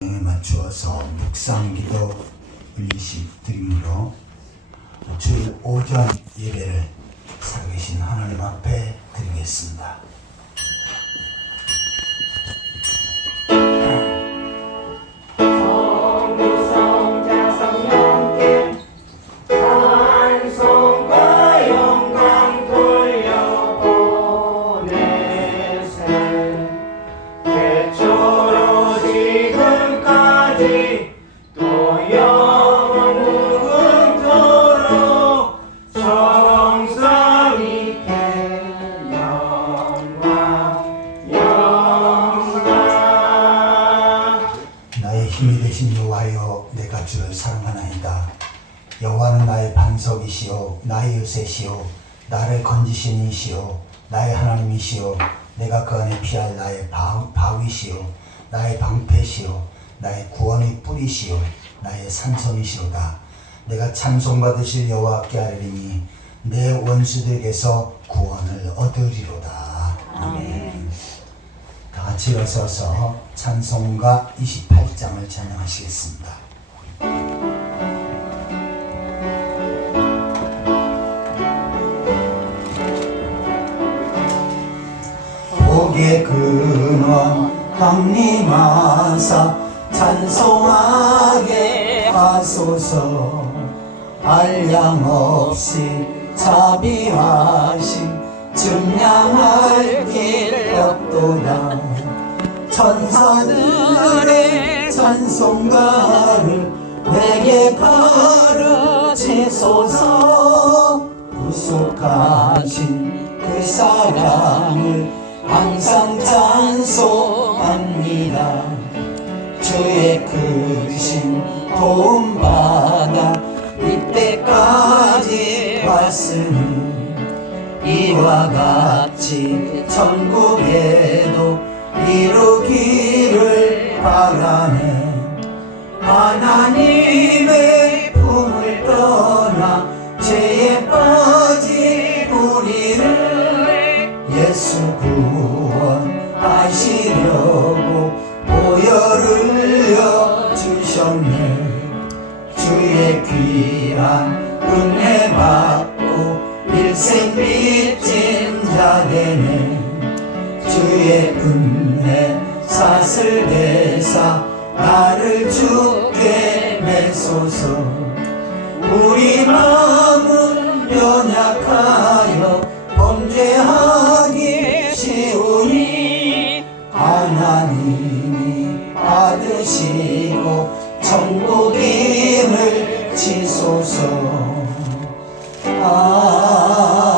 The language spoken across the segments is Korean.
맞추어서 묵상기도 일씩 드림으로 주일 오전 예배를 살아계신 하나님 앞에 드리겠습니다. 힘이 되신 여호와여, 내가 주를 사랑하나이다. 여호와는 나의 반석이시요 나의 요새시요 나를 건지시는 이시요 나의 하나님이시요 내가 그 안에 피할 나의 바위시요 나의 방패시요 나의 구원의 뿌리시요 나의 산성이시로다. 내가 찬송받으실 여호와께 아뢰리니 내 원수들에게서 구원을 얻으리로다. 아멘. 다 같이 일어서서 찬송가 28장을 찬양하시겠습니다. 복의 근원 강림하사 찬송하게 하소서. 한량없이 자비하신 증량할 길 없도다. 천사들의 찬송가를 내게 가르치소서. 구속하신 그 사랑을 항상 찬송합니다. 주의 크신 도움받아 이때까지 왔으니 이와 같이 천국에도 이루기를 바라네. 하나님의 품을 떠나 죄에 빠진 우리를 예수 구원하시려고 보혈을 흘려주셨네. 주의 귀한 은혜 받고 일생 빚진 자 되네. 주의 은혜 사슬 대사 나를 주께 매소서. 우리 마음은 연약하여 범죄하기 쉬우니 하나님이 받으시고 천국임을 지소서.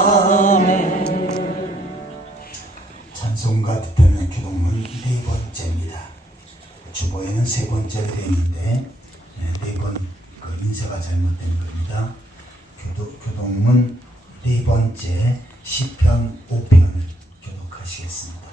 아멘. 찬송가 뒤편의 교동문 네 번째입니다. 주보에는 세 번째로 되어 있는데 네 번 인쇄가 잘못된 겁니다. 교동문 네 번째 시편 5편을 교독하시겠습니다.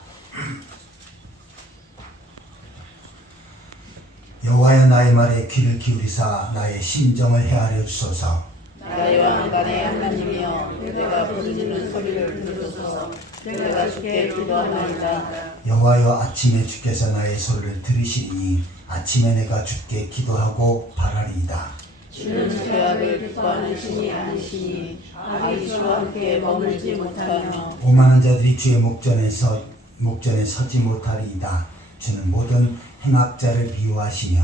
여호와여, 나의 말에 귀를 기울이사 나의 심정을 헤아려 주소서. 나의 왕 나의 하나님이여, 내가 부르짖는 소리를 들으소서. 내가 주께 기도하나이다. 여호와여, 아침에 주께서 나의 소리를 들으시니 아침에 내가 주께 기도하고 바라리이다. 주는 죄악을 기뻐하는 신이 아니시니 악이 주와 함께 머물지 못하며 오만한 자들이 주의 목전에 서지 못하리이다. 주는 모든 행악자를 미워하시며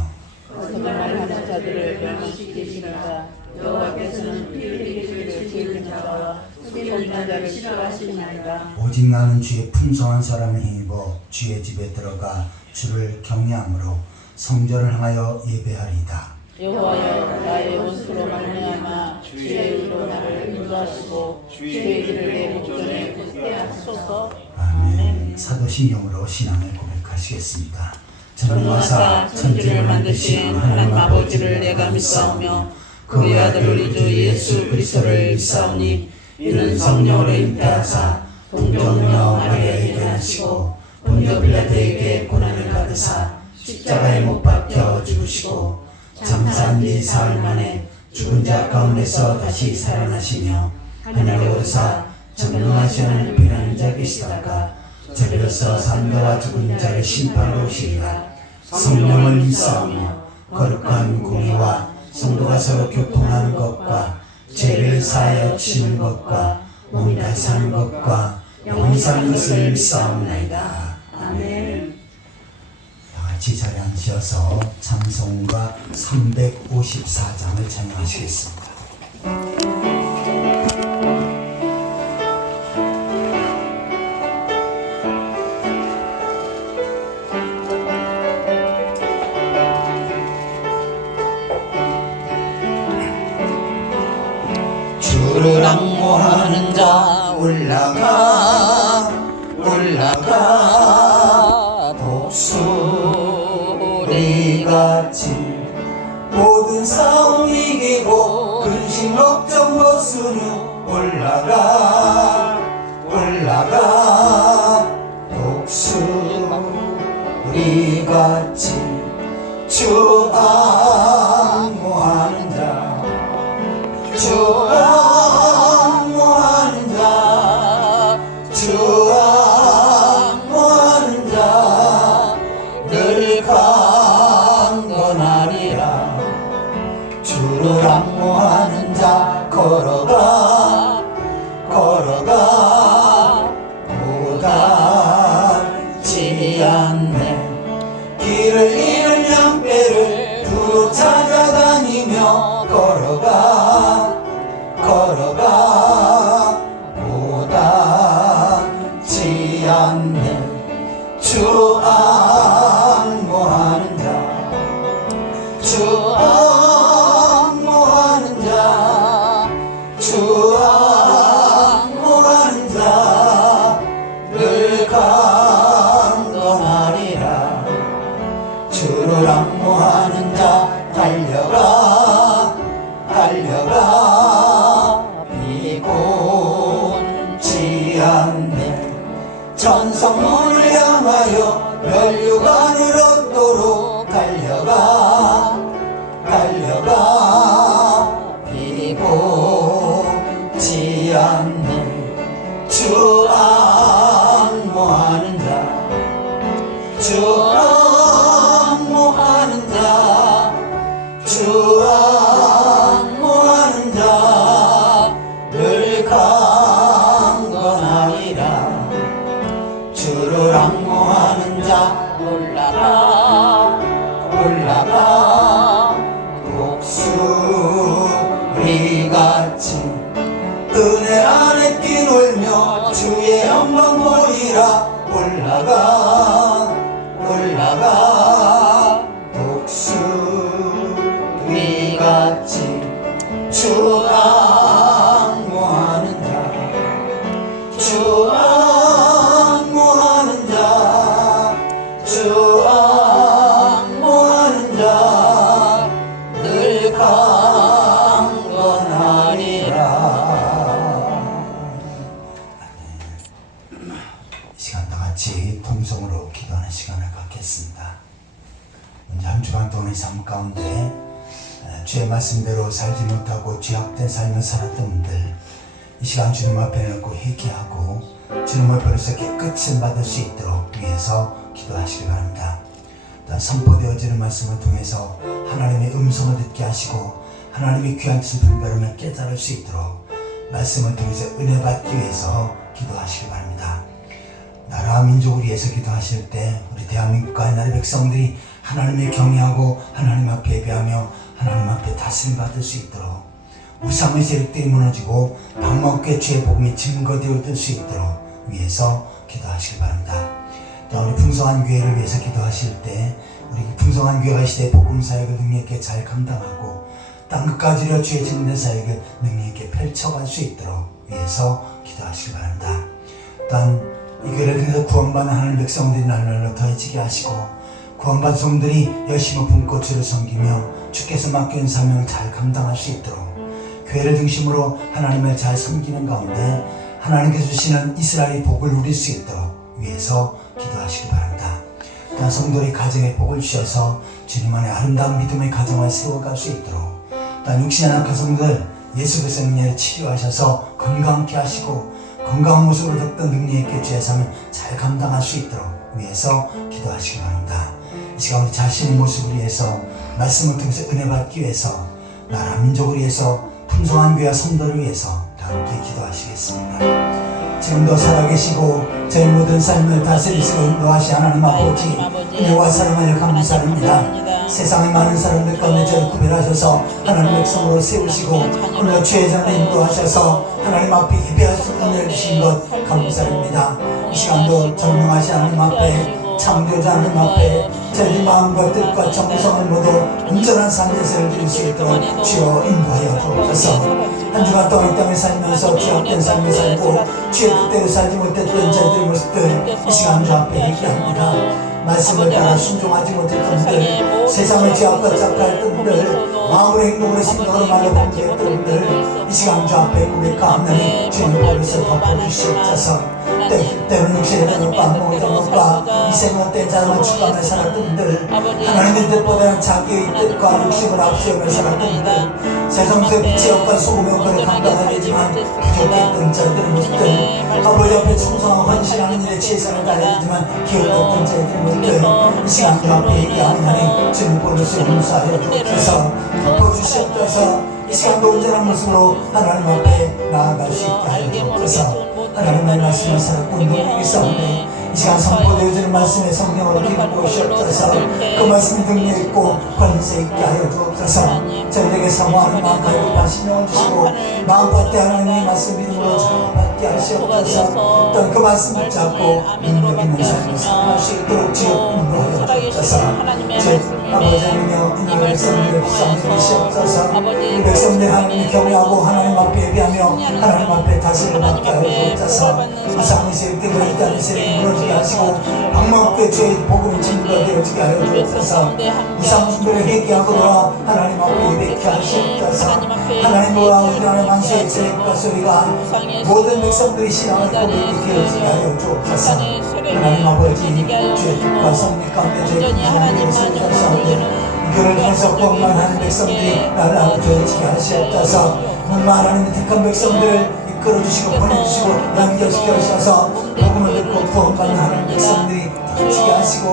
거짓말하는 자들을 멸망시키시니라. 여호와께서는 피 흘리는 죄를 지은 자와 속이는 자를 싫어하시니라. 오직 나는 주의 풍성한 사랑을 힘입어 주의 집에 들어가 주를 경외함으로 성전을 향하여 예배하리이다. 여호와여, 나의 원수로 말미암아 주의 의로 나를 인도하시고 주의 길을 내 목전에 굳게 하소서. 아멘. 사도신경으로 신앙을 고백하시겠습니다. 전능하사 천지를 만드신 하나님 아버지를 내가 믿사오며 그의 아들 우리 주 예수 그리스도를 믿사오니 이는 성령으로 잉태하사 동정녀 마리아에게 나시고 본교 빌라도에게 고난을 받으사 십자가에 못 박혀 죽으시고 장사한 지 사흘 만에 죽은 자 가운데서 다시 살아나시며 하늘에 오르사 전능하신 하나님 편한 자 계시다가 저리로서 산자와 죽은 자를 심판하러 오시리라. 성령을 믿사오며 거룩한 공의와 성도가 서로 교통하는 것과 죄를 사하여 주시는 것과 몸이 다시 사는 것과 영원히 사는 것을 믿사옵나이다. 아멘. 다같이 자리에 앉으셔서 찬송가 354장을 찬양하시겠습니다. 주를 앙모하는 자 올라가 독수리같이 모든 싸움 이기고 근심 걱정 벗으며 올라가 독수리같이 주 앙모하는 자 주 앙모하는 자 주 앙모하는 자 늘 강건하리라. 주를 앙모하는 자 걸어가 고단치 않네. 길을 잃은 양떼를 두루 찾아다니며 걸어가 고단치 않네. 주 앙모하는 자 주 앙모하는 자 주 앙모하는 자 늘 강건하리라. 주를 앙모하는 자 달려가 비곤치 않네. 천성문을 향하여 멸류관을 얻도록 달려가 비곤치 않네. 주 앙모하는 자 주 앙모하는 자 주 앙모하는 자 늘 강건하리라. 주를 앙모하는 자 올라가 독수리같이 은혜 안에 뛰놀며 주의 영광 보이라. 올라가 독수리같이 주 앙모하는 자 주 앙모하는 자 주 앙모하는 자 늘 강건하리라. 이 시간 다같이 통성으로 기도하는 시간을 갖겠습니다. 먼저 한 주간 동안의 삶 가운데 주의 말씀대로 살지 못하고 죄악된 삶을 살았던 분들, 이 시간 주님 앞에 놓고 회개하고 주님 앞에서 깨끗이 받을 수 있도록 위해서 기도하시기 바랍니다. 또한 선포되어지는 말씀을 통해서 하나님의 음성을 듣게 하시고 하나님의 귀한 뜻을 분별하며 깨달을 수 있도록 말씀을 통해서 은혜 받기 위해서 기도하시기 바랍니다. 나라와 민족을 위해서 기도하실 때 우리 대한민국과 하나님의 백성들이 하나님을 경외하고 하나님 앞에 예배하며 하나님 앞에 다스림 받을 수 있도록 우상의 세력들이 무너지고 방목의 주의 복음이 증거되어질 수 있도록 위해서 기도하시기 바랍니다. 또 우리 풍성한 교회를 위해서 기도하실 때 우리 풍성한 교회가 시대의 복음 사역을 능력 있게 잘 감당하고 땅끝까지 이르러 주의 증인된 사역을 능력 있게 펼쳐갈 수 있도록 위해서 기도하시기 바랍니다. 또한 이 교회를 통해서 구원받는 하나님 백성들이 날로 더해지게 하시고 구원받은 성들이 열심히 품고 주를 섬기며 주께서 맡긴 사명을 잘 감당할 수 있도록 교회를 중심으로 하나님을 잘 섬기는 가운데 하나님께서 주시는 이스라엘의 복을 누릴 수 있도록 위해서 기도하시기 바랍니다. 또한 성도의 가정에 복을 주셔서 주님 안에 아름다운 믿음의 가정을 세워갈 수 있도록 또한 육신의 악한 성들 예수 그리스도의 능력을 치료하셔서 건강케 하시고 건강한 모습으로 더욱더 능력 있게 주의 삶을 잘 감당할 수 있도록 위해서 기도하시기 바랍니다. 이 시간 우리 자신의 모습을 위해서 말씀을 통해서 은혜 받기 위해서 나라 민족을 위해서 풍성한 교회와 성도를 위해서 다 함께 기도하시겠습니다. 지금도 살아계시고 저희 모든 삶을 다스리시고 인도하신 하나님 아버지 은혜와 사랑을 감사합니다. 세상의 많은 사람들 가운데 저를 구별하셔서 하나님 백성으로 세우시고 오늘 주의 전에 인도하셔서 하나님 앞에 예배하셔서 은혜를 주신 것 감사합니다. 이 시간도 전능하신 하나님 앞에 창조자 하나님 앞에 저희 마음과 뜻과 정성을 모두 온전한 삶에서 드릴 수 있도록 주여 인도하여 주옵소서. 한 주간 동안 이 땅에 살면서 죄악된 삶을 살고 주의 뜻대로 살지 못했던 저희들의 모습들 이 시간 주 앞에 얘기합니다. 말씀을 따라 순종하지 못했던 분들, 세상의 죄악과 착각했던 분들, 마음으로 행동으로 생각으로 말로 범죄했던 분들 이 시간 주 앞에 고백하옵나니 주님의 법에서 덮어주시옵소서. 때로는 육신의 것과 안목의 것과 이 생각된 자랑을 추구하며 살았던 분들, 하나님의 뜻보다는 자기의 뜻과 욕심을 앞세우며 살았던 분들, 세상의 빛의 역과 소금의 역할을 감당하지만 부족했던 자들의 모습들, 아버지 앞에 충성하고 헌신하는 일에 최선을 다했지만 기울었던 자들의 모습들 이 시간 주 앞에 얘기하오나니 주님 볼로서 용서하여 주옵소서. 덮어주시옵소서. 이 시간도 온전한 모습으로 하나님 앞에 나아갈 수 있게 하여 주옵소서. 하나님의 말씀을 살았고 능력이 싸우네 이 시간 선포되어지는 말씀의 성령으로 기름부어 주옵소서. 그 말씀이 능력 있고 권세 있게 하여 주옵소서. 저희에게 사모하는 마음 갈급한 심령을 주시고 마음밭에 하나님의 말씀 믿음으로 자유받게 하시옵소서. 또한 그 말씀 붙잡고 능력 있는 삶을 살아갈 수 있도록 주여 인도하여 주옵소서. 아버지 하나님여 이 나라 백성들의 불쌍히 주시옵소서. 이 백성들 하나님을 경외하고 하나님 앞에 예배하며 하나님 앞에 다스림을 받게 하여 주옵소서. 우상의 세력들과 이단의 세력이 무너지게 하시고 악마의 죄의 복음이 진리가 되어지게 하여 주옵소서. 우상숭배를 회개하고 돌아 하나님 앞에 예배케 하시옵소서. 하나님 보라 우리나라의 만수의 세력과 소리가 모든 백성들의 신앙을 고백이 되어지게 하여 주옵소서. 하나님 아버지 주의 뜻과 성리 가운데 저희 하나님을 세우셔서 이교를 통해서 구원만하는 백성들이 나를 알아주어지게 하시옵소서. 정말 하나님의 택한 백성들을 이끌어주시고 보내주시고 연결시켜 주셔서 복음을 듣고 구원받는 하나님 백성들이 터지게 하시고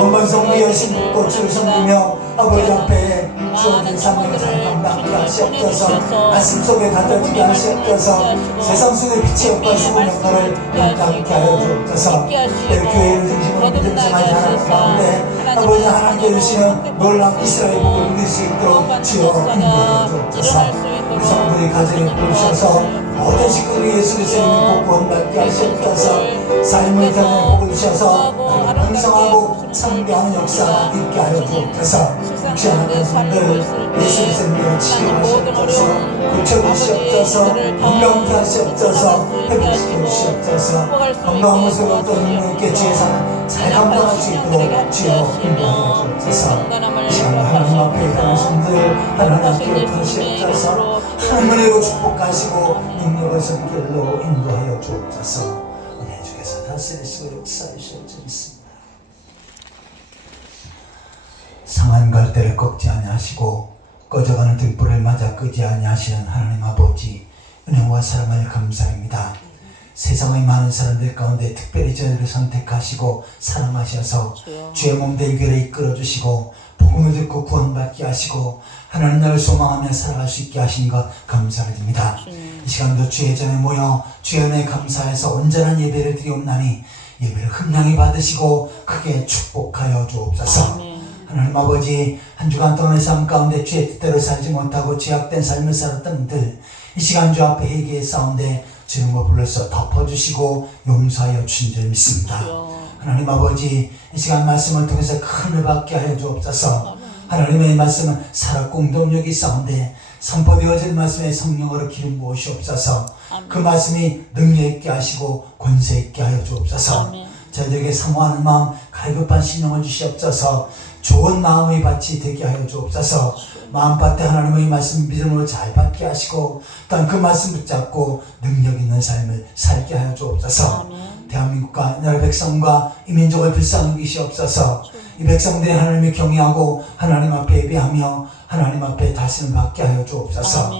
원반성리 열심히 듣고 주를 섬기며 아버지 앞에 주어진 사명을 잘 감당하게 하시옵소서. 말씀 속에 다져지게 하시옵소서. 세상 속의 빛의 역과 소금의 역할을 감당하게 하여 주옵소서. 교회를 중심으로 믿음 생활이 하나님 가운데 아버지 하나님께 주시는 놀라운 이스라엘 복을 누릴 수 있도록 주여 인도하여 주옵소서. 우리 성도들이 가정에 부르셔서 모든 식구들이 예수 그리스도의 구원받게 하시옵소서. 삶을 가정에 복을 주셔서 완성하고 상대하는 역사 있게 하여 주옵소서. 혹시 하나님 성들 예수 그리스도를 치료하시옵소서. 고쳐주시옵소서. 건강케 하시옵소서. 회복시켜 주시옵소서. 건강한 모습으로 또 능력 있게 주의 삶을 잘 감당할 수 있도록 주여 인도하여 주옵소서. 이 시간 하나님 앞에 있는 성들 하나님 앞에 하시옵소서. 하나님을 축복하시고 능력의 손길로 인도하여 주옵소서. 은혜 주께서 다스리시고 역사하시옵소서. 상한 갈대를 꺾지 아니하시고 꺼져가는 등불을 맞아 끄지 아니하시는 하나님 아버지 은혜와 사랑을 감사합니다. 세상의 많은 사람들 가운데 특별히 저희를 선택하시고 사랑하셔서 주의 몸된 교회를 이끌어주시고 복음을 듣고 구원받게 하시고 하나님 나라를 소망하며 살아갈 수 있게 하신 것 감사드립니다. 이 시간도 주의 전에 모여 주의 은혜에 감사해서 온전한 예배를 드리옵나니 예배를 흠량히 받으시고 크게 축복하여 주옵소서. 하나님 아버지 한 주간 동안의 삶 가운데 주의 뜻대로 살지 못하고 죄악된 삶을 살았던 분들 이 시간 주 앞에 회개의 싸움대 주님을 불러서 덮어주시고 용서하여 주신 줄 믿습니다. 하나님 아버지 이 시간 말씀을 통해서 큰 은혜 받게 하여 주옵소서. 하나님의 말씀은 살았고 운동력이 싸운데 선포되어진 말씀에 성령으로 기름 부으시옵소서. 그 말씀이 능력 있게 하시고 권세 있게 하여 주옵소서. 저희들에게 사모하는 마음 갈급한 신령을 주시옵소서. 좋은 마음의 밭이 되게 하여 주옵소서. 마음밭에 하나님의 말씀 믿음으로 잘 받게 하시고 또한 그 말씀 붙잡고 능력 있는 삶을 살게 하여 주옵소서. 대한민국과 나라 백성과 이 민족을 불쌍히 여기시옵소서. 이 백성들이 하나님을 경외하고 하나님 앞에 예배하며 하나님 앞에 다스림을 받게 하여 주옵소서.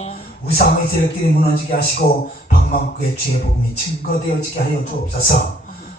우상의 세력들이 무너지게 하시고 방망구의 주의 복음이 증거되어지게 하여 주옵소서.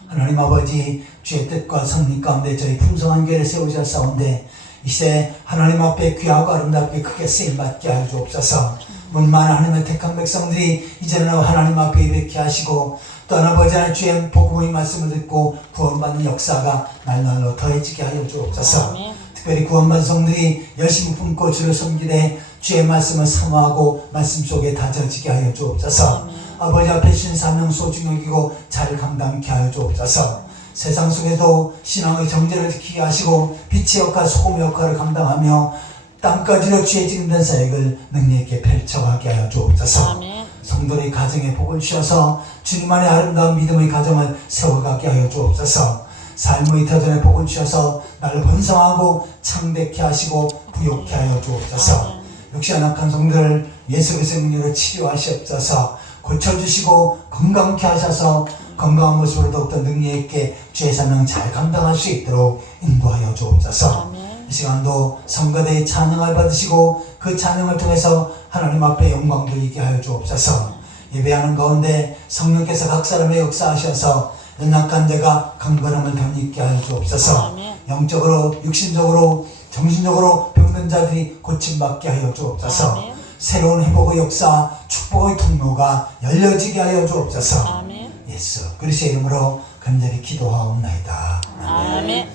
하나님 아버지, 주의 뜻과 섭리 가운데 저희 풍성한 교회를 세우셨사온데 이 시대 하나님 앞에 귀하고 아름답게 크게 쓰임받게 하여 주옵소서. 문만 하나님의 택한 백성들이 이제는 하나님 앞에 예배케 하시고 또 아버지 하나님 주의 복음의 말씀을 듣고 구원받는 역사가 날날로 더해지게 하여 주옵소서. 특별히 구원받은 성들이 열심히 품고 주를 섬기되 주의 말씀을 사모하고 말씀 속에 다져지게 하여 주옵소서. 아버지 앞에 신 사명 소중히 여기고 잘 감당케 하여 주옵소서. 세상 속에도 신앙의 정제를 지키게 하시고 빛의 역할, 소금의 역할을 감당하며 땅까지로 주의 증인된 사역을 능력 있게 펼쳐가게 하여 주옵소서. 성도의 가정에 복을 주셔서 주님 안에 아름다운 믿음의 가정을 세워가게 하여 주옵소서. 삶의 터전에 복을 주셔서 나를 번성하고 창대케 하시고 부욕케 하여 주옵소서. 역시 연약한 성도를 예수 그리스도의 능력으로 치료하시옵소서. 고쳐주시고 건강케 하셔서 건강한 모습으로 더욱더 능력 있게 주의 사명 잘 감당할 수 있도록 인도하여 주옵소서. 이 시간도 성가대의 찬양을 받으시고 그 찬양을 통해서 하나님 앞에 영광 돌리게 하여 주옵소서. 예배하는 가운데 성령께서 각 사람의 역사하셔서 연약한 자가 강건함을 덧입게 하여 주옵소서. 영적으로 육신적으로 정신적으로 병든 자들이 고침받게 하여 주옵소서. 새로운 회복의 역사, 축복의 통로가 열려지게 하여 주옵소서. 예수 그리스도의 이름으로 간절히 기도하옵나이다. 아멘.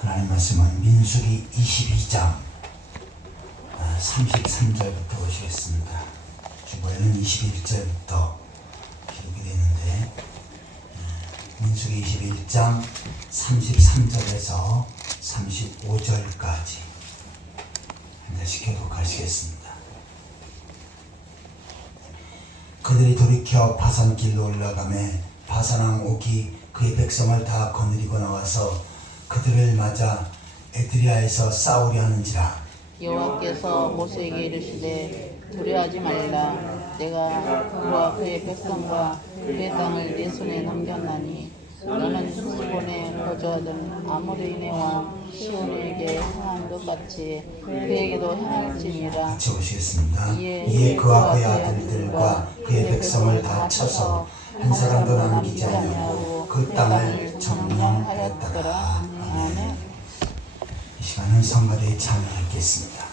하나님 말씀은 민수기 22장 33절부터 보시겠습니다. 주보에는 21절부터 기록이 되는데 민수기 21장 33절에서 35절까지 한 절씩 교독하시겠습니다. 그들이 돌이켜 바산길로 올라가매 바산왕 옥이 그의 백성을 다 거느리고 나와서 그들을 맞아 에드리아에서 싸우려 하는지라. 여호와께서 모세에게 이르시되 두려워하지 말라. 내가 그와 그의 백성과 그의 땅을 네 손에 넘겼나니 너는 시본에 거주하던 아모리인의 왕 시온에게 행한 것 같이 그에게도 행할지니라. 같이 보시겠습니다. 이에 그와 그의 아들들과 그의 백성을 다 쳐서 한 사람도 남기지 아니하고 그 땅을 점령하였더라. 아멘. 이 시간은 성가대의 찬양을 읽겠습니다.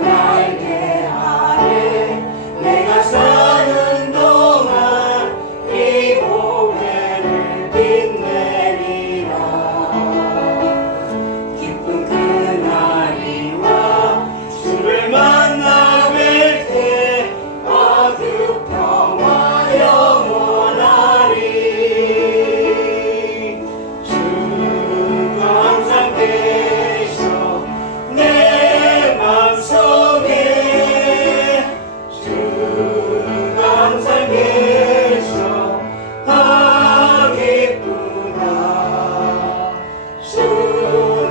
날개 아래 내가 사는 동안 이 보배를 빛내리라. 기쁜 그날이 와 주를 만나 뵐때 아주 평화 영원하리. 주가 항상 계셔 내 맘속에. 주가 항상 계셔 아 기쁘다. 주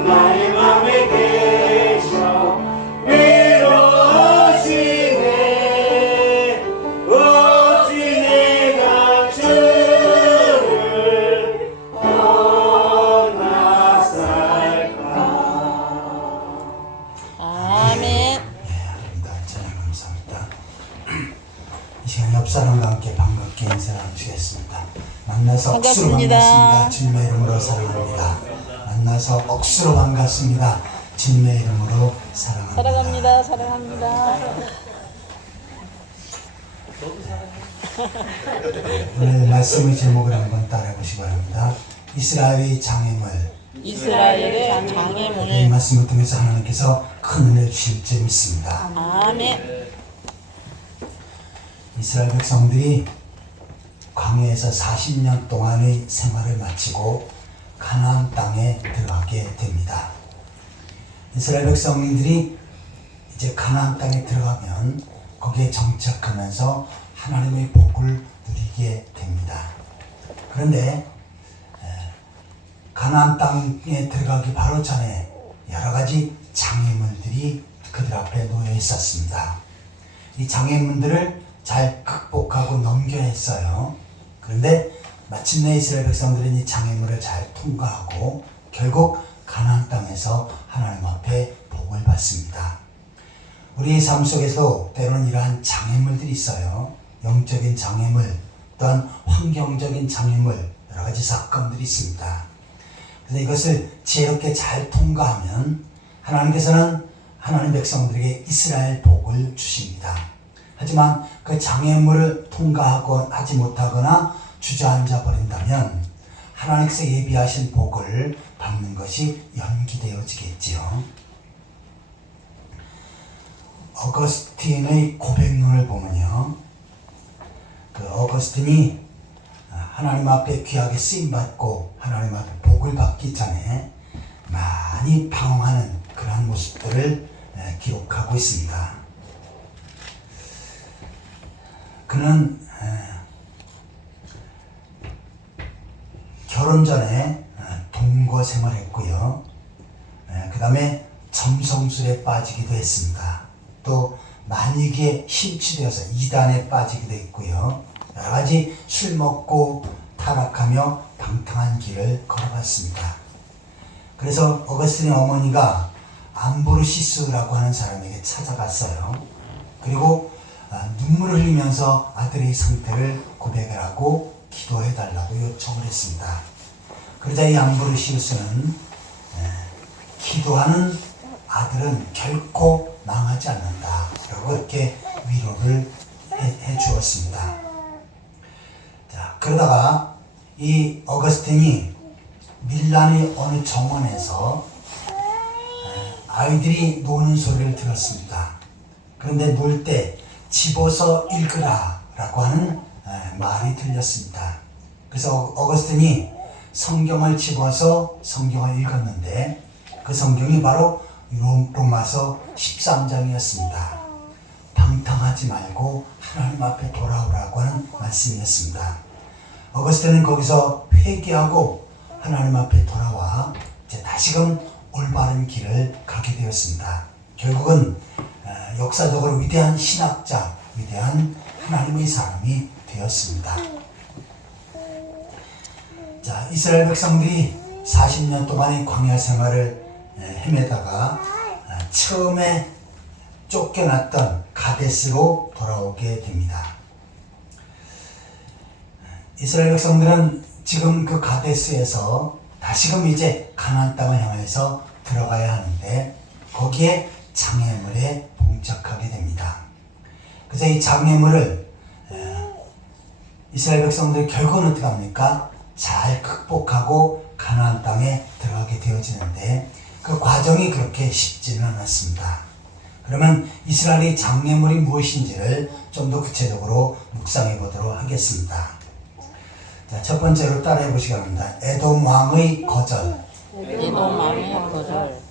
나의 맘에 계셔 위로하시네. 어찌 내가 주를 떠나 살까. 아멘. 합니다. 찬양 감사합니다. 이 시간 옆 사람과 함께 반갑게 인사를 나누시겠습니다. 만나서 억수로 반갑습니다. 반갑습니다. 주님의 이름으로 사랑합니다. 만나서 억수로 반갑습니다. 주님의 이름으로 사랑합니다. 사랑합니다. 사랑합니다. 오늘 말씀의 제목을 한번 따라해 보시기 바랍니다. 이스라엘의 장애물. 이스라엘의 이 장애물을. 말씀을 통해서 하나님께서 큰 은혜를 주실 줄 믿습니다. 아멘. 이스라엘 백성들이 광야에서 40년 동안의 생활을 마치고 가나안 땅에 들어가게 됩니다. 이스라엘 백성들이 이제 가나안 땅에 들어가면 거기에 정착하면서 하나님의 복을 누리게 됩니다. 그런데 가나안 땅에 들어가기 바로 전에 여러 가지 장애물들이 그들 앞에 놓여 있었습니다. 이 장애물들을 잘 극복하고 넘겨야 했어요. 그런데 마침내 이스라엘 백성들은 이 장애물을 잘 통과하고 결국 가나안 땅에서 하나님 앞에 복을 받습니다. 우리의 삶 속에서 때로는 이러한 장애물들이 있어요. 영적인 장애물, 또한 환경적인 장애물, 여러 가지 사건들이 있습니다. 그래서 이것을 지혜롭게 잘 통과하면 하나님께서는 하나님 백성들에게 이스라엘 복을 주십니다. 하지만 그 장애물을 통과하고 하지 못하거나 주저앉아 버린다면 하나님께서 예비하신 복을 받는 것이 연기되어지겠지요. 어거스틴의 고백론을 보면요, 그 어거스틴이 하나님 앞에 귀하게 쓰임받고 하나님 앞에 복을 받기 전에 많이 방황하는 그러한 모습들을 기록하고 있습니다. 그는 결혼 전에 동거 생활했고요. 그 다음에 점성술에 빠지기도 했습니다. 또 만이기에 심취되어서 이단에 빠지기도 했고요. 여러 가지 술 먹고 타락하며 방탕한 길을 걸어갔습니다. 그래서 어거스틴의 어머니가 암브로시스라고 하는 사람에게 찾아갔어요. 그리고 눈물을 흘리면서 아들의 상태를 고백을 하고 기도해달라고 요청을 했습니다. 그러자 이 암브로시스는 기도하는 아들은 결코 망하지 않는다 라고 이렇게 위로를 해 주었습니다. 자, 그러다가 이 어거스틴이 밀란의 어느 정원에서 아이들이 노는 소리를 들었습니다. 그런데 놀 때 집어서 읽으라 라고 하는 말이 들렸습니다. 그래서 어거스틴이 성경을 집어서 성경을 읽었는데 그 성경이 바로 로마서 13장이었습니다. 방탕하지 말고 하나님 앞에 돌아오라고 하는 말씀이었습니다. 어거스틴은 거기서 회개하고 하나님 앞에 돌아와 이제 다시금 올바른 길을 가게 되었습니다. 결국은 역사적으로 위대한 신학자, 위대한 하나님의 사람이 되었습니다. 자, 이스라엘 백성들이 40년 동안의 광야 생활을 헤매다가 처음에 쫓겨났던 가데스로 돌아오게 됩니다. 이스라엘 백성들은 지금 그 가데스에서 다시금 이제 가나안 땅을 향해서 들어가야 하는데 거기에 장애물에 봉착하게 됩니다. 그래서 이 장애물을 이스라엘 백성들이 결국은 어떻게 합니까? 잘 극복하고 가나안 땅에 들어가게 되어지는데 그 과정이 그렇게 쉽지는 않았습니다. 그러면 이스라엘의 장애물이 무엇인지를 좀 더 구체적으로 묵상해 보도록 하겠습니다. 자, 첫 번째로 따라해 보시기 바랍니다. 에돔 왕의 거절. 에돔 왕의 거절.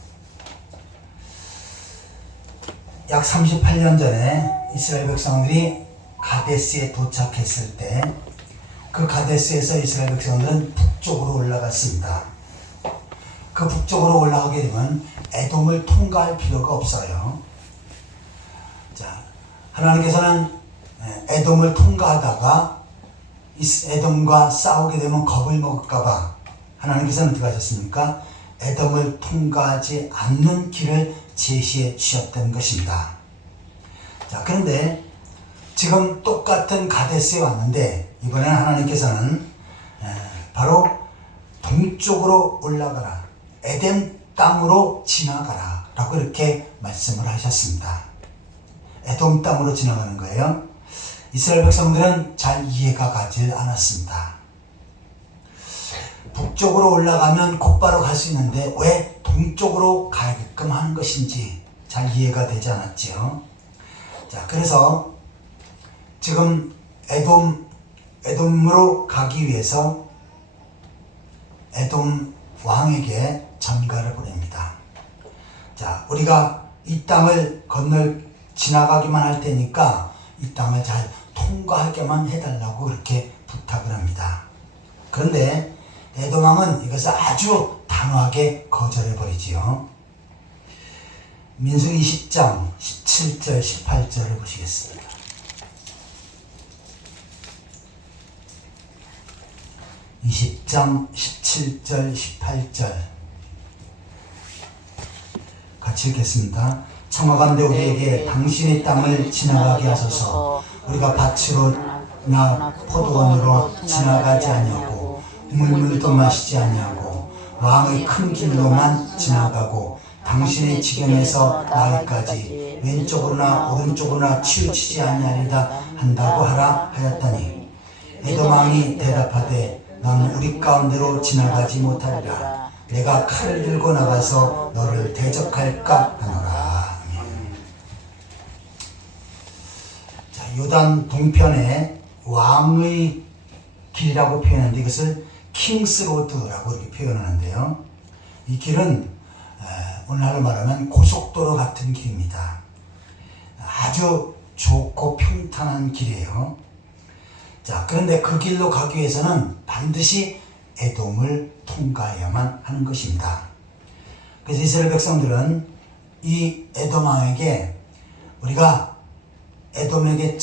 약 38년 전에 이스라엘 백성들이 가데스에 도착했을 때 그 가데스에서 이스라엘 백성들은 북쪽으로 올라갔습니다. 그 북쪽으로 올라가게 되면 에돔을 통과할 필요가 없어요. 자, 하나님께서는 에돔을 통과하다가 에돔과 싸우게 되면 겁을 먹을까봐 하나님께서는 어떻게 하셨습니까? 에돔을 통과하지 않는 길을 제시해 주셨던 것입니다. 자, 그런데 지금 똑같은 가데스에 왔는데 이번에는 하나님께서는 바로 동쪽으로 올라가라, 에덴 땅으로 지나가라 라고 이렇게 말씀을 하셨습니다. 에돔 땅으로 지나가는 거예요. 이스라엘 백성들은 잘 이해가 가지 않았습니다. 북쪽으로 올라가면 곧바로 갈 수 있는데 왜 동쪽으로 가게끔 하는 것인지 잘 이해가 되지 않았지요. 자, 그래서 지금 에돔으로 가기 위해서 에돔 왕에게 전가를 보냅니다. 자, 우리가 이 땅을 지나가기만 할 테니까 이 땅을 잘 통과하게만 해달라고 그렇게 부탁을 합니다. 그런데 에돔 왕은 이것을 아주 단호하게 거절해버리지요. 민수기 20장 17절 18절을 보시겠습니다. 이 20장 17절 18절 같이 읽겠습니다. 청하건대 우리에게 당신의 땅을 지나가게 하소서. 우리가 밭으로나 포도원으로 지나가지 아니하고 물물도 마시지 아니하고 왕의 큰 길로만 지나가고 당신의 지경에서 나기까지 왼쪽으로나 오른쪽으로나 치우치지 아니하리다 한다고 하라 하였더니 에돔 왕이 대답하되 너는 우리 가운데로 지나가지 못하리라. 내가 칼을 들고 나가서 너를 대적할까 하노라. 자, 요단 동편에 왕의 길이라고 표현하는데 이것을 킹스로드라고 이렇게 표현하는데요. 이 길은 오늘날로 말하면 고속도로 같은 길입니다. 아주 좋고 평탄한 길이에요. 자, 그런데 그 길로 가기 위해서는 반드시 에돔을 통과해야만 하는 것입니다. 그래서 이스라엘 백성들은 이 에돔 왕에게 우리가 에돔에게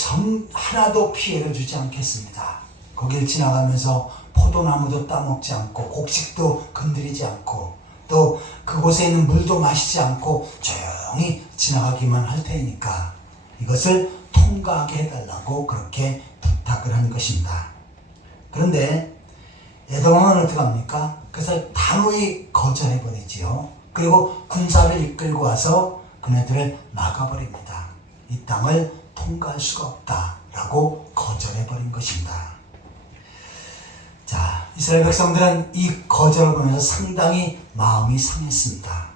하나도 피해를 주지 않겠습니다. 거길 지나가면서 포도나무도 따먹지 않고 곡식도 건드리지 않고 또 그곳에 있는 물도 마시지 않고 조용히 지나가기만 할 테니까 이것을 통과하게 해달라고 그렇게 부탁을 한 것입니다. 그런데 에돔 왕은 어떻게 합니까? 그래서 단호히 거절해버리지요. 그리고 군사를 이끌고 와서 그네들을 막아버립니다. 이 땅을 통과할 수가 없다라고 거절해버린 것입니다. 자, 이스라엘 백성들은 이 거절을 보면서 상당히 마음이 상했습니다.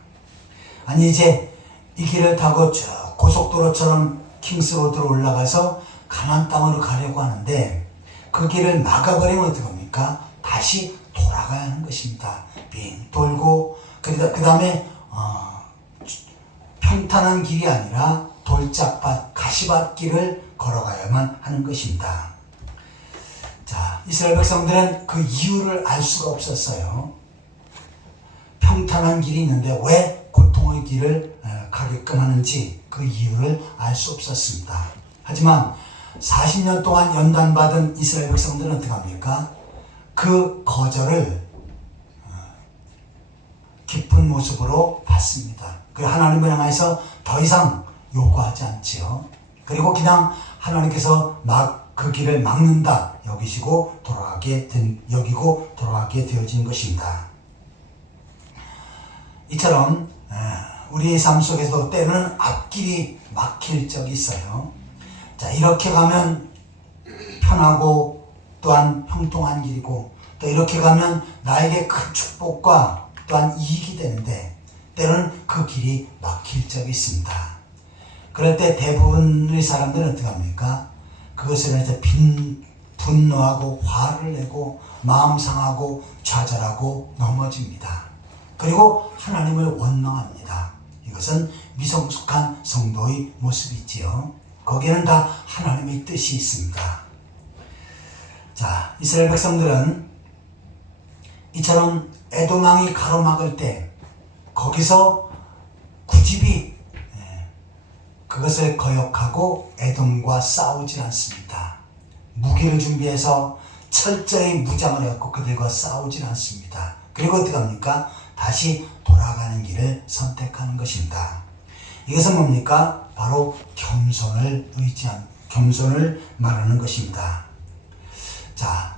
아니, 이제 이 길을 타고 쭉 고속도로처럼 킹스로드로 올라가서 가나안 땅으로 가려고 하는데 그 길을 막아버리면 어떡합니까? 다시 돌아가야 하는 것입니다. 빙 돌고 그 다음에 평탄한 길이 아니라 돌짝밭, 가시밭길을 걸어가야만 하는 것입니다. 자, 이스라엘 백성들은 그 이유를 알 수가 없었어요. 평탄한 길이 있는데 왜 고통의 길을 가게끔 하는지 그 이유를 알 수 없었습니다. 하지만 40년 동안 연단받은 이스라엘 백성들은 어떻게 합니까? 그 거절을 기쁜 모습으로 받습니다. 그리고 하나님을 향해서 더 이상 요구하지 않지요. 그리고 그냥 하나님께서 그 길을 막는다 여기고 돌아가게 되어진 것입니다. 이처럼 우리의 삶 속에서도 때로는 앞길이 막힐 적이 있어요. 자, 이렇게 가면 편하고 또한 형통한 길이고, 또 이렇게 가면 나에게 큰 축복과 또한 이익이 되는데 때로는 그 길이 막힐 적이 있습니다. 그럴 때 대부분의 사람들은 어떻게 합니까? 그것을 인해서 분노하고 화를 내고 마음 상하고 좌절하고 넘어집니다. 그리고 하나님을 원망합니다. 이것은 미성숙한 성도의 모습이지요. 거기에는 다 하나님의 뜻이 있습니다. 자, 이스라엘 백성들은 이처럼 에돔왕이 가로막을 때 거기서 굳이 그것을 거역하고 에돔과 싸우지 않습니다. 무기를 준비해서 철저히 무장을 해갖고 그들과 싸우지 않습니다. 그리고 어떻게 합니까? 다시 돌아가는 길을 선택하는 것입니다. 이것은 뭡니까? 바로 겸손을 말하는 것입니다. 자,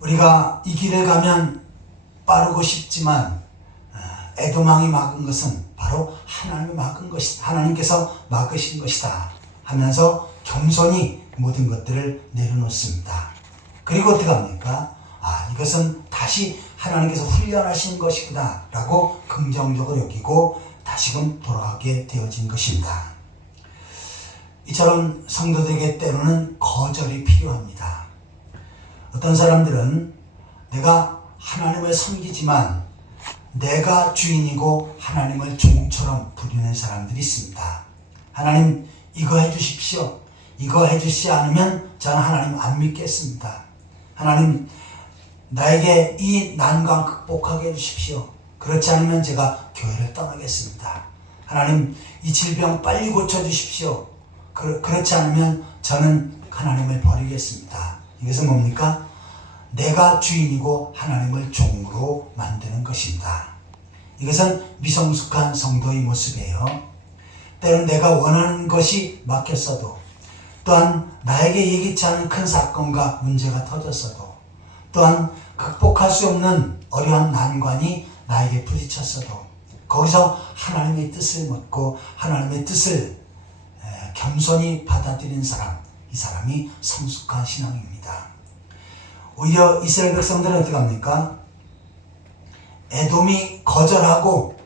우리가 이 길을 가면 빠르고 쉽지만 에돔왕이 막은 것은 바로 하나님께서 막으신 것이다 하면서 겸손히 모든 것들을 내려놓습니다. 그리고 어떻게 합니까? 이것은 다시 하나님께서 훈련하신 것이구나 라고 긍정적으로 여기고 다시금 돌아가게 되어진 것입니다. 이처럼 성도들에게 때로는 거절이 필요합니다. 어떤 사람들은 내가 하나님을 섬기지만 내가 주인이고 하나님을 종처럼 부리는 사람들이 있습니다. 하나님 이거 해주십시오. 이거 해주시지 않으면 저는 하나님 안 믿겠습니다. 하나님 나에게 이 난관 극복하게 해주십시오. 그렇지 않으면 제가 교회를 떠나겠습니다. 하나님 이 질병 빨리 고쳐주십시오. 그렇지 않으면 저는 하나님을 버리겠습니다. 이것은 뭡니까? 내가 주인이고 하나님을 종으로 만드는 것입니다. 이것은 미성숙한 성도의 모습이에요. 때론 내가 원하는 것이 막혔어도, 또한 나에게 예기치 않은 큰 사건과 문제가 터졌어도, 또한 극복할 수 없는 어려운 난관이 나에게 부딪혔어도 거기서 하나님의 뜻을 묻고 하나님의 뜻을 겸손히 받아들이는 사람, 이 사람이 성숙한 신앙입니다. 오히려 이스라엘 백성들은 어떻게 합니까? 에돔이 거절하고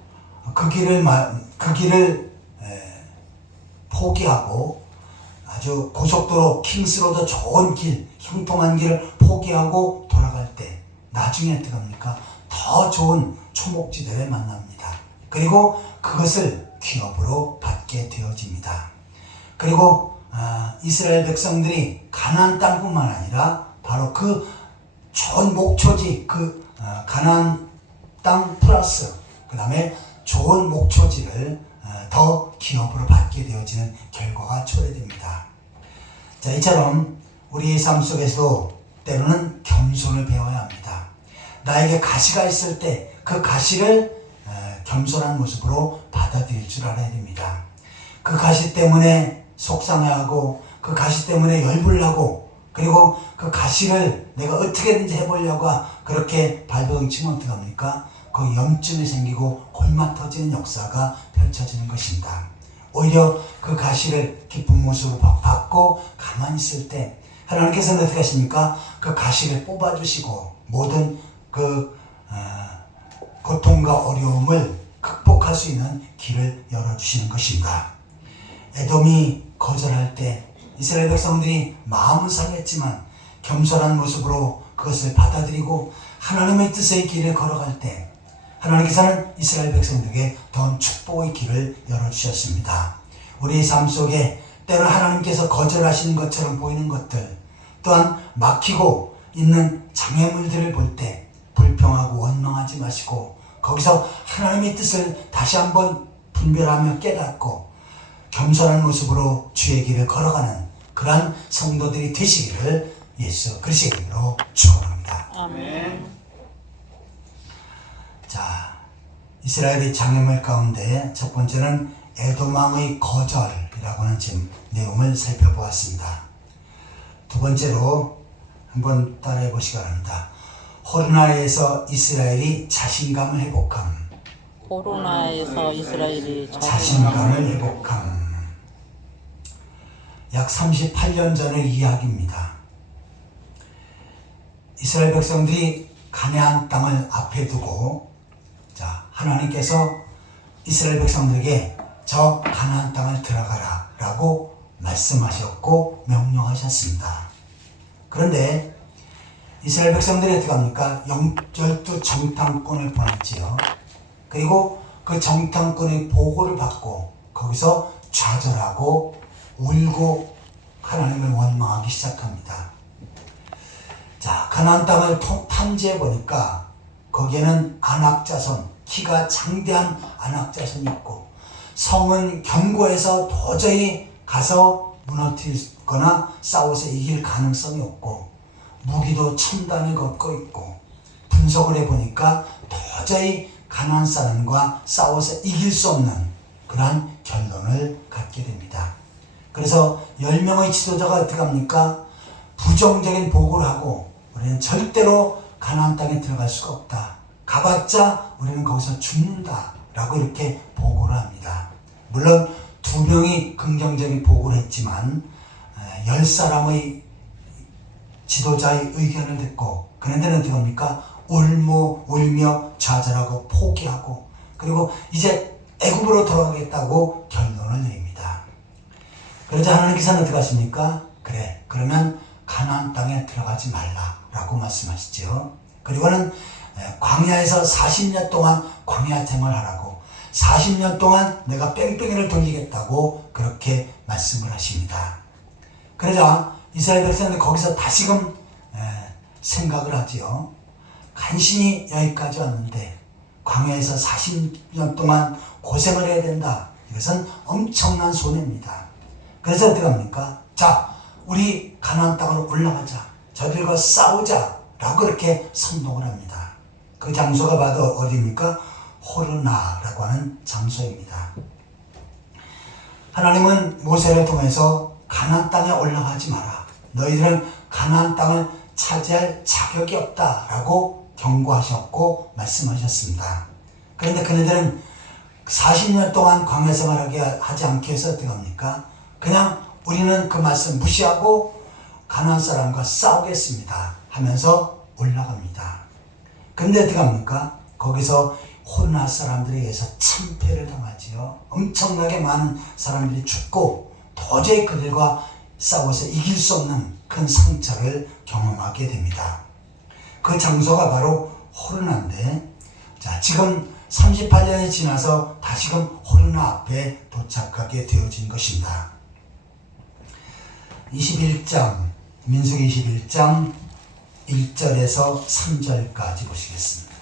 그 길을 포기하고 아주 고속도로 킹스로드 좋은 길, 형통한 길을 포기하고 돌아갈 때 나중에 어떻게 합니까? 더 좋은 초목지대를 만납니다. 그리고 그것을 기업으로 받게 되어집니다. 그리고 이스라엘 백성들이 가나안 땅뿐만 아니라 바로 그 좋은 목초지, 가나안 땅 플러스 그 다음에 좋은 목초지를 더 기업으로 받게 되어지는 결과가 초래됩니다. 자, 이처럼 우리의 삶 속에서도 때로는 겸손을 배워야 합니다. 나에게 가시가 있을 때 그 가시를 겸손한 모습으로 받아들일 줄 알아야 됩니다. 그 가시 때문에 속상해하고 그 가시 때문에 열불나고 그리고 그 가시를 내가 어떻게든지 해보려고 그렇게 발버둥치면 어떡합니까? 거기 염증이 생기고 골마 터지는 역사가 펼쳐지는 것입니다. 오히려 그 가시를 기쁜 모습으로 받고 가만히 있을 때 하나님께서는 어떻게 하십니까? 그 가시를 뽑아주시고 모든 고통과 어려움을 극복할 수 있는 길을 열어주시는 것입니다. 에돔이 거절할 때 이스라엘 백성들이 마음은 상했지만 겸손한 모습으로 그것을 받아들이고 하나님의 뜻의 길을 걸어갈 때 하나님께서는 이스라엘 백성들에게 더 축복의 길을 열어주셨습니다. 우리의 삶 속에 때로 하나님께서 거절하시는 것처럼 보이는 것들 또한 막히고 있는 장애물들을 볼 때 불평하고 원망하지 마시고 거기서 하나님의 뜻을 다시 한번 분별하며 깨닫고 겸손한 모습으로 주의 길을 걸어가는 그러한 성도들이 되시기를 예수 그리스도의 이름으로 축원합니다. 아멘. 자, 이스라엘의 장애물 가운데 첫 번째는 에돔 왕의 거절이라고 하는 지금 내용을 살펴보았습니다. 두 번째로 한번 따라해 보시기 바랍니다. 호르나에서 이스라엘이 자신감을 회복함. 호로나에서 이스라엘이 자신감을 회복함. 약 38년 전의 이야기입니다. 이스라엘 백성들이 가나안 땅을 앞에 두고 하나님께서 이스라엘 백성들에게 저 가나안 땅을 들어가라 라고 말씀하셨고 명령하셨습니다. 그런데 이스라엘 백성들이 어떻게 합니까? 12 정탐꾼을 보냈지요. 그리고 그 정탐꾼의 보고를 받고 거기서 좌절하고 울고 하나님을 원망하기 시작합니다. 가나안 땅을 탐지해 보니까 거기에는 안악자손, 키가 장대한 안악자손이 있고 성은 견고해서 도저히 가서 무너뜨리거나 싸워서 이길 가능성이 없고 무기도 첨단을 걷고 있고 분석을 해보니까 도저히 가나안 사람과 싸워서 이길 수 없는 그러한 결론을 갖게 됩니다. 그래서 10명의 지도자가 어떻게 합니까? 부정적인 보고를 하고 우리는 절대로 가나안 땅에 들어갈 수가 없다. 가봤자 우리는 거기서 죽는다 라고 이렇게 보고를 합니다. 물론 2명이 긍정적인 보고를 했지만 10사람의 지도자의 의견을 듣고 그네들은 어떻게 합니까? 울며 좌절하고 포기하고 그리고 이제 애굽으로 돌아가겠다고 결론을 내립니다. 그러자 하나님께서는 어떻게 하십니까? 그래, 그러면 가나안 땅에 들어가지 말라라고 말씀하시죠. 그리고는 광야에서 40년 동안 광야 생활하라고 40년 동안 내가 뺑뺑이를 돌리겠다고 그렇게 말씀을 하십니다. 그러자 이스라엘 백성들이 거기서 다시금 생각을 하지요. 간신히 여기까지 왔는데 광야에서 40년 동안 고생을 해야 된다. 이것은 엄청난 손해입니다. 그래서 어떻게 합니까? 자, 우리 가나안 땅으로 올라가자. 저들과 싸우자. 라고 그렇게 선동을 합니다. 그 장소가 바로 어디입니까? 호르나라고 하는 장소입니다. 하나님은 모세를 통해서 가나안 땅에 올라가지 마라. 너희들은 가나안 땅을 차지할 자격이 없다라고 경고하셨고 말씀하셨습니다. 그런데 그네들은 40년 동안 광야 생활하게 하지 않기 위해서 어떻게 합니까? 그냥 우리는 그 말씀 무시하고 가나안 사람과 싸우겠습니다 하면서 올라갑니다. 근데 어떻게 합니까? 거기서 호르나 사람들에 의해서 참패를 당하지요. 엄청나게 많은 사람들이 죽고 도저히 그들과 싸워서 이길 수 없는 큰 상처를 경험하게 됩니다. 그 장소가 바로 호르나인데 지금 38년이 지나서 다시금 호르나 앞에 도착하게 되어진 것입니다. 21장 민수기 21장 1절에서 3절까지 보시겠습니다.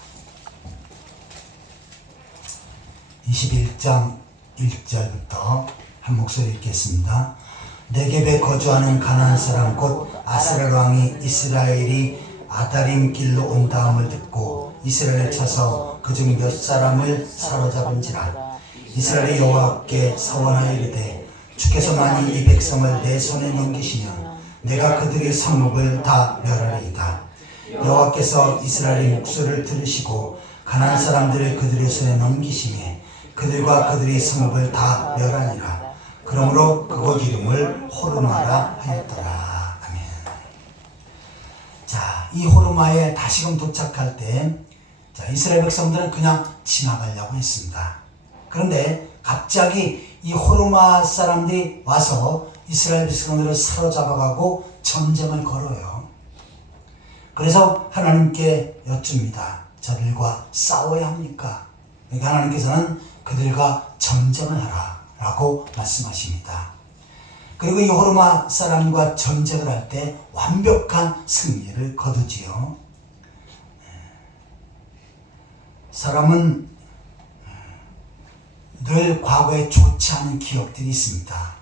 21장 1절부터 한 목소리 읽겠습니다. 네겝에 거주하는 가나안 사람 곧 아스랄 왕이 이스라엘이 아다림 길로 온 다음을 듣고 이스라엘에 쳐서 그중 몇 사람을 사로잡은지라. 이스라엘이 여호와께 서원하여 이르되 주께서 만일 이 백성을 내 손에 넘기시면 내가 그들의 성읍을 다 멸하리이다. 여호와께서 이스라엘의 목소리를 들으시고 가나안 사람들을 그들의 손에 넘기시매 그들과 그들의 성읍을 다 멸하니라. 그러므로 그곳 이름을 호르마라 하였더라. 아멘. 이 호르마에 다시금 도착할 때 이스라엘 백성들은 그냥 지나가려고 했습니다. 그런데 갑자기 이 호르마 사람들이 와서 이스라엘 백성들을 사로잡아가고 전쟁을 걸어요. 그래서 하나님께 여쭙니다. 저들과 싸워야 합니까? 그러니까 하나님께서는 그들과 전쟁을 하라 라고 말씀하십니다. 그리고 이 호르마 사람과 전쟁을 할 때 완벽한 승리를 거두지요. 사람은 늘 과거에 좋지 않은 기억들이 있습니다.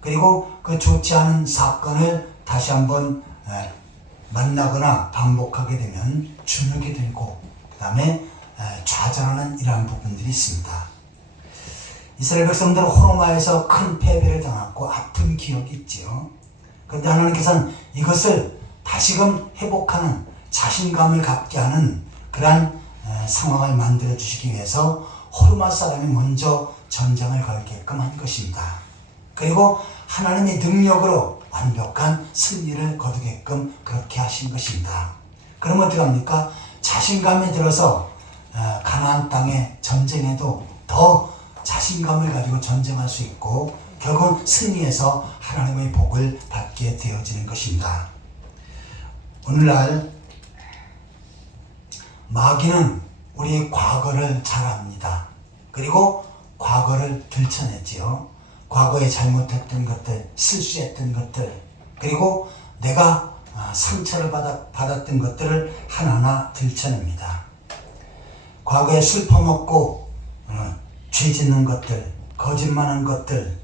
그리고 그 좋지 않은 사건을 다시 한번 만나거나 반복하게 되면 주눅이 들고 그 다음에 좌절하는 이러한 부분들이 있습니다. 이스라엘 백성들은 호르마에서 큰 패배를 당했고 아픈 기억이 있지요. 그런데 하나님께서는 이것을 다시금 회복하는 자신감을 갖게 하는 그러한 상황을 만들어 주시기 위해서 호르마 사람이 먼저 전쟁을 걸게끔 한 것입니다. 그리고 하나님의 능력으로 완벽한 승리를 거두게끔 그렇게 하신 것입니다. 그럼 어떻게 합니까? 자신감이 들어서 가나안 땅의 전쟁에도 더 자신감을 가지고 전쟁할 수 있고 결국은 승리해서 하나님의 복을 받게 되어지는 것입니다. 오늘날 마귀는 우리의 과거를 잘 압니다. 그리고 과거를 들춰냈지요. 과거에 잘못했던 것들, 실수했던 것들, 그리고 내가 상처를 받았던 것들을 하나하나 들춰냅니다. 과거에 술 퍼먹고 죄 짓는 것들, 거짓말하는 것들,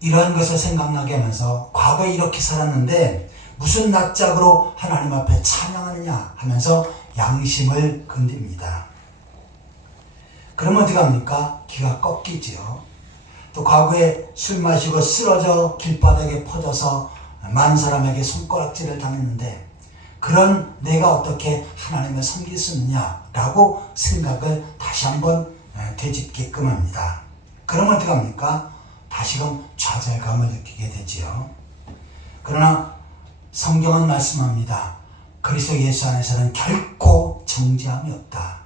이러한 것을 생각나게 하면서 과거에 이렇게 살았는데 무슨 낯짝으로 하나님 앞에 찬양하느냐 하면서 양심을 건듭니다. 그러면 어떻게 합니까? 기가 꺾이지요. 또 과거에 술 마시고 쓰러져 길바닥에 퍼져서 많은 사람에게 손가락질을 당했는데 그런 내가 어떻게 하나님을 섬길 수 있느냐라고 생각을 다시 한번 되짚게끔 합니다. 그러면 어떻게 합니까? 다시금 좌절감을 느끼게 되지요. 그러나 성경은 말씀합니다. 그리스도 예수 안에서는 결코 정죄함이 없다.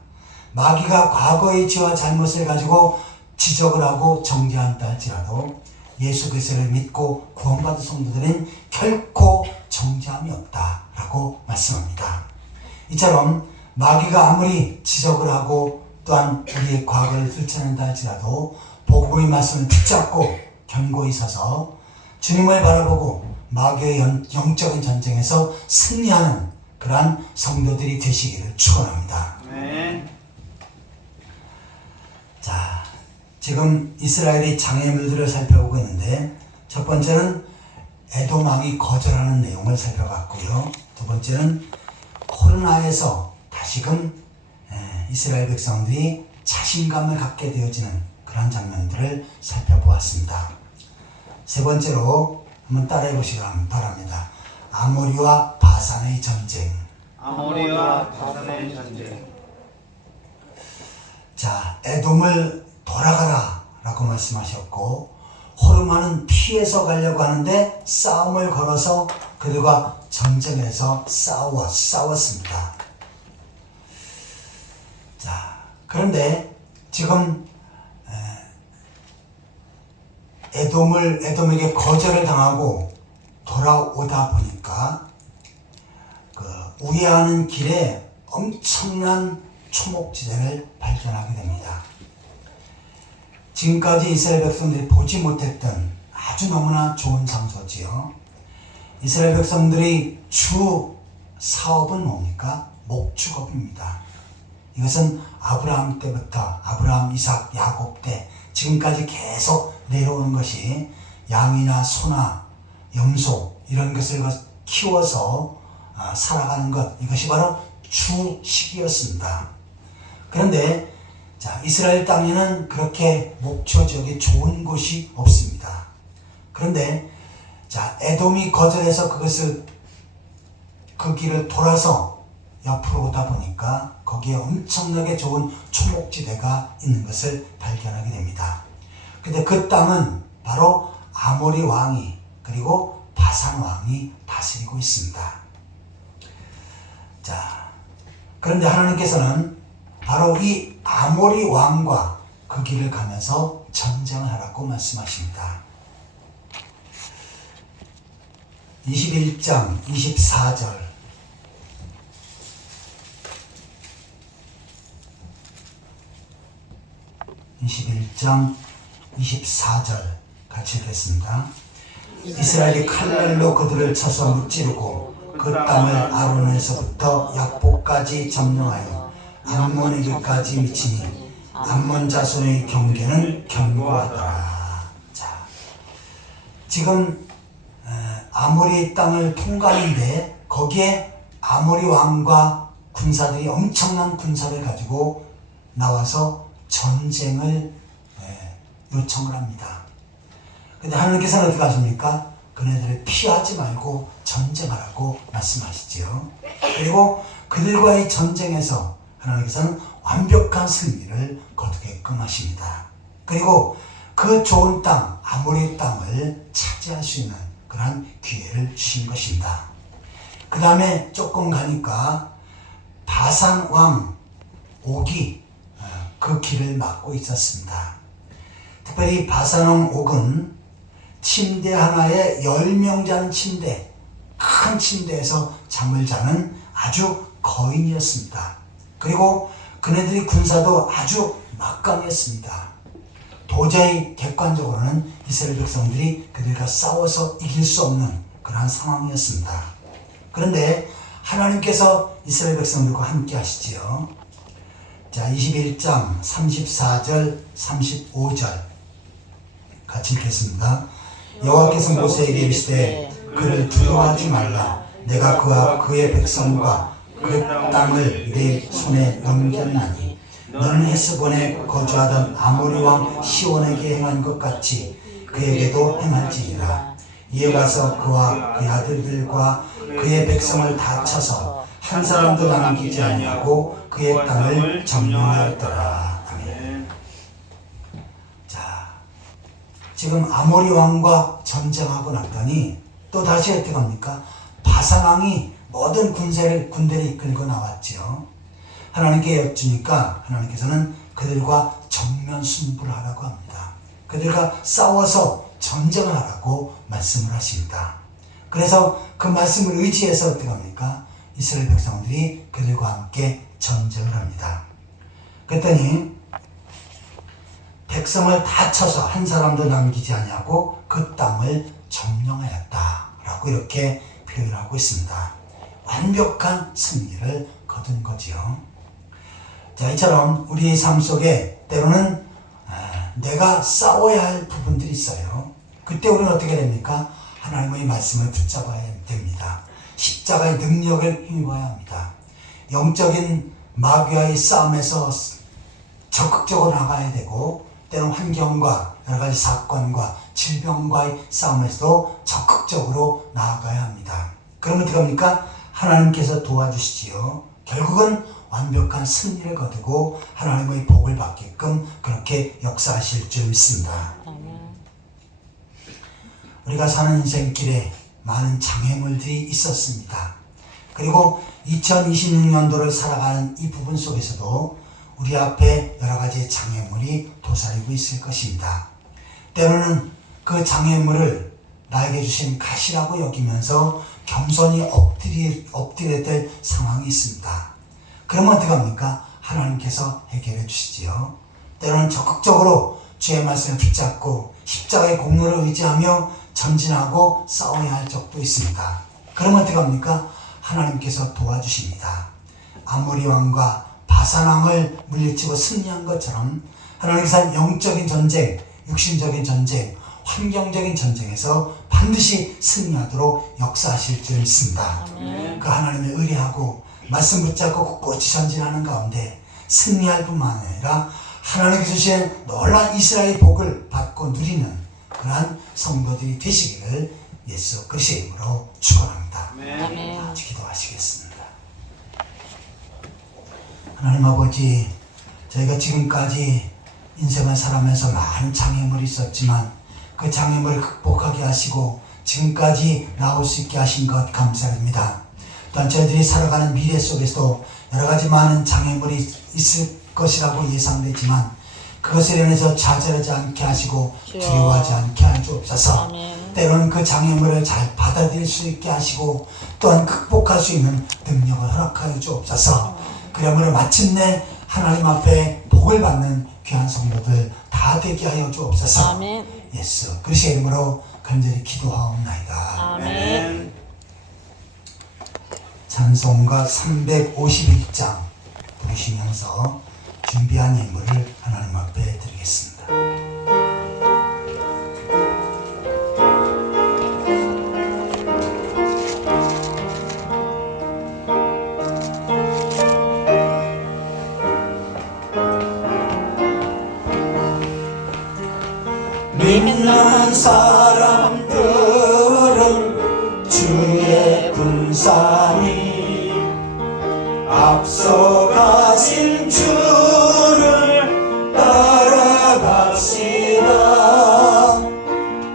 마귀가 과거의 죄와 잘못을 가지고 지적을 하고 정죄한다 할지라도 예수 그리스도를 믿고 구원받은 성도들은 결코 정죄함이 없다라고 말씀합니다. 이처럼 마귀가 아무리 지적을 하고 또한 우리의 과거를 들춰낸다 할지라도 복음의 말씀을 붙잡고 견고히 서서 주님을 바라보고 마귀의 영적인 전쟁에서 승리하는 그러한 성도들이 되시기를 축원합니다. 네. 자, 지금 이스라엘의 장애물들을 살펴보고 있는데 첫 번째는 에돔 왕이 거절하는 내용을 살펴봤고요. 두 번째는 호르나에서 다시금 이스라엘 백성들이 자신감을 갖게 되어지는 그런 장면들을 살펴보았습니다. 세 번째로 한번 따라해 보시기 바랍니다. 아모리와 바산의 전쟁. 아모리와 바산의 전쟁. 자, 에돔을 돌아가라 라고 말씀하셨고 호르마는 피해서 가려고 하는데 싸움을 걸어서 그들과 전쟁에서 싸웠습니다. 자, 그런데 지금 에돔에게 거절을 당하고 돌아오다 보니까 그 우회하는 길에 엄청난 초목지대를 발견하게 됩니다. 지금까지 이스라엘 백성들이 보지 못했던 아주 너무나 좋은 장소지요. 이스라엘 백성들의 주 사업은 뭡니까? 목축업입니다. 이것은 아브라함 때부터 아브라함, 이삭, 야곱 때 지금까지 계속 내려오는 것이 양이나 소나 염소 이런 것을 키워서 살아가는 것, 이것이 바로 주식이었습니다. 그런데 자, 이스라엘 땅에는 그렇게 목초 지역에 좋은 곳이 없습니다. 그런데 자, 에돔이 거절해서 그 길을 돌아서 옆으로 오다 보니까 거기에 엄청나게 좋은 초목지대가 있는 것을 발견하게 됩니다. 근데 그 땅은 바로 아모리 왕이 그리고 바산 왕이 다스리고 있습니다. 자, 그런데 하나님께서는 바로 이 아모리 왕과 그 길을 가면서 전쟁을 하라고 말씀하십니다. 21장 24절 21장 24절 같이 읽겠습니다. 이스라엘이 칼날로 그들을 쳐서 무찌르고 그 땅을 아론에서부터 약복까지 점령하여 암몬에게까지 미치니 암몬 자손의 경계는 견고하더라. 자, 지금 아모리 땅을 통과하는데 거기에 아모리 왕과 군사들이 엄청난 군사를 가지고 나와서 전쟁을 요청을 합니다. 근데 하나님께서는 어떻게 하십니까? 그네들을 피하지 말고 전쟁하라고 말씀하시지요. 그리고 그들과의 전쟁에서 하나님께서는 완벽한 승리를 거두게끔 하십니다. 그리고 그 좋은 땅, 아모리 땅을 차지할 수 있는 그런 기회를 주신 것입니다. 그 다음에 조금 가니까 바산 왕 옥이 그 길을 막고 있었습니다. 특별히 바산 왕 옥은 침대 하나에 10명 자는 침대, 큰 침대에서 잠을 자는 아주 거인이었습니다. 그리고 그네들의 군사도 아주 막강했습니다. 도저히 객관적으로는 이스라엘 백성들이 그들과 싸워서 이길 수 없는 그러한 상황이었습니다. 그런데 하나님께서 이스라엘 백성들과 함께 하시지요. 자, 21장 34절 35절 같이 읽겠습니다. 여호와께서 모세에게 이르시되 그를 두려워하지 말라. 내가 그와 그의 백성과 그 땅을 내 손에 넘겼나니 너는 헤스본에 거주하던 아모리 왕 시온에게 행한 것 같이 그에게도 행할지니라. 이에 가서 그와 그의 아들들과 그의 백성을 다 쳐서 한 사람도 남기지 아니하고 그의 땅을 점령하였더라. 아멘. 자, 지금 아모리 왕과 전쟁하고 났더니 또 다시 어떻게 합니까? 바산 왕이 모든 군대를 이끌고 나왔지요. 하나님께 여쭈니까 하나님께서는 그들과 정면 승부를 하라고 합니다. 그들과 싸워서 전쟁을 하라고 말씀을 하십니다. 그래서 그 말씀을 의지해서 어떻게 합니까? 이스라엘 백성들이 그들과 함께 전쟁을 합니다. 그랬더니 백성을 다 쳐서 한 사람도 남기지 아니하고 그 땅을 점령하였다 라고 이렇게 표현하고 있습니다. 완벽한 승리를 거둔 거지요. 자, 이처럼 우리의 삶 속에 때로는 내가 싸워야 할 부분들이 있어요. 그때 우리는 어떻게 됩니까? 하나님의 말씀을 붙잡아야 됩니다. 십자가의 능력을 힘입어야 합니다. 영적인 마귀와의 싸움에서 적극적으로 나가야 되고, 때로는 환경과 여러 가지 사건과 질병과의 싸움에서도 적극적으로 나아가야 합니다. 그러면 어떻게 합니까? 하나님께서 도와주시지요. 결국은 완벽한 승리를 거두고 하나님의 복을 받게끔 그렇게 역사하실 줄 믿습니다. 우리가 사는 인생길에 많은 장애물들이 있었습니다. 그리고 2026년도를 살아가는 이 부분 속에서도 우리 앞에 여러 가지 장애물이 도사리고 있을 것입니다. 때로는 그 장애물을 나에게 주신 가시라고 여기면서 겸손히 엎드려야 될 상황이 있습니다. 그러면 어떻게 합니까? 하나님께서 해결해 주시지요. 때로는 적극적으로 주의 말씀을 붙잡고 십자가의 공로를 의지하며 전진하고 싸워야 할 적도 있습니다. 그러면 어떻게 합니까? 하나님께서 도와주십니다. 아모리 왕과 바산 왕을 물리치고 승리한 것처럼 하나님께서 영적인 전쟁, 육신적인 전쟁, 환경적인 전쟁에서 반드시 승리하도록 역사하실 줄 믿습니다. 그 하나님을 의뢰하고 말씀 붙잡고 꿋꿋이 전진하는 가운데 승리할 뿐만 아니라 하나님께서 주신 놀라운 이스라엘 복을 받고 누리는 그러한 성도들이 되시기를 예수 그리스도의 이름으로 축원합니다. 같이 기도하시겠습니다. 하나님 아버지, 저희가 지금까지 인생을 살아가면서 많은 장애물이 있었지만 그 장애물을 극복하게 하시고 지금까지 나올 수 있게 하신 것 감사드립니다. 또한 저희들이 살아가는 미래 속에서도 여러 가지 많은 장애물이 있을 것이라고 예상되지만 그것에 인해서 좌절하지 않게 하시고 두려워하지 않게 하여 주옵소서. 때로는 그 장애물을 잘 받아들일 수 있게 하시고 또한 극복할 수 있는 능력을 허락하여 주옵소서. 그러므로 마침내 하나님 앞에 복을 받는 귀한 성도들 다 되게 하여 주옵소서. 아멘. 예수 그리스도의 이름으로 간절히 기도하옵나이다. 아멘. 찬송가 351장 부르시면서 준비한 예물을 하나님 앞에 드리겠습니다. 믿는 사람들은 주의 군사니 앞서가신 주를 따라갑시다.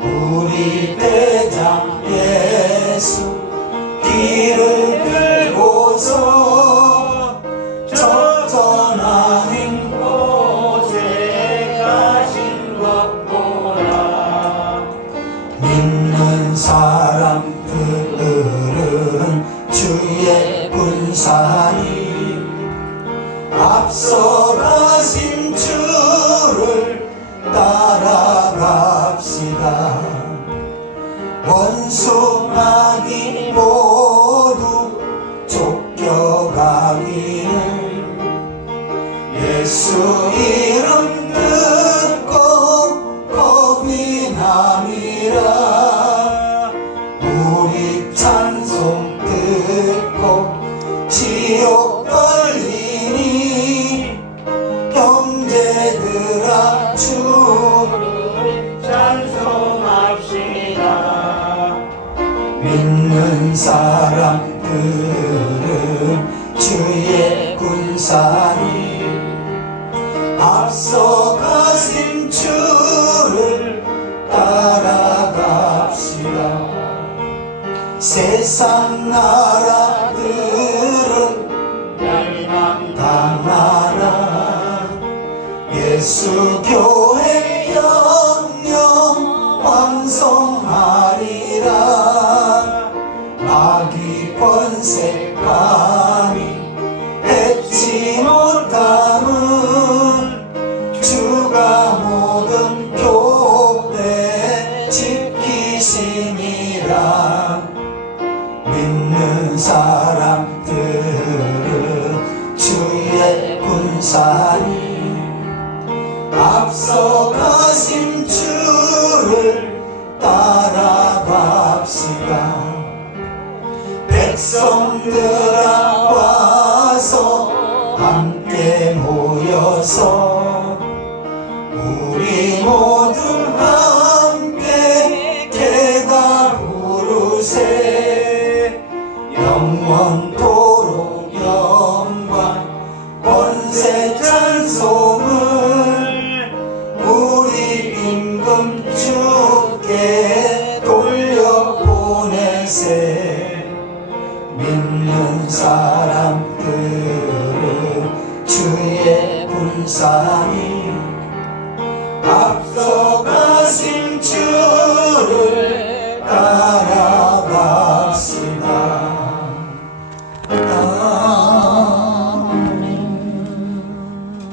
우리 대장 예수 길을 들고서 적전한 곳에 가신 것 보라. 믿는 사람들은 주의 군사니 앞서가신 주를 따라갑시다. 원수 마귀 모두 쫓겨가기를 예수 이름 듣고 겁이 남이라. 우리 찬송 듣고 지옥 걸리니 형제들아 주를 찬송합시다. 믿는 사람들은 주의 군사니 앞서가신 주를 따라갑시다. 세상 나라들은 멸망당하나 예수 교회 영영 왕성하리라. 마귀 권세 감히 뱉지 못함은 주가 모든 교회 지키시니라. 믿는 사람들은 주의 군사니 앞서가신 주를 따라갑시다. 백성들아 와서 함께 모여서 우리 모두 함께 개가 부르세. 영원토록 영광 권세 찬송을 우리 임금 주께 돌려보내세. 믿는 사람들은 주의 군사니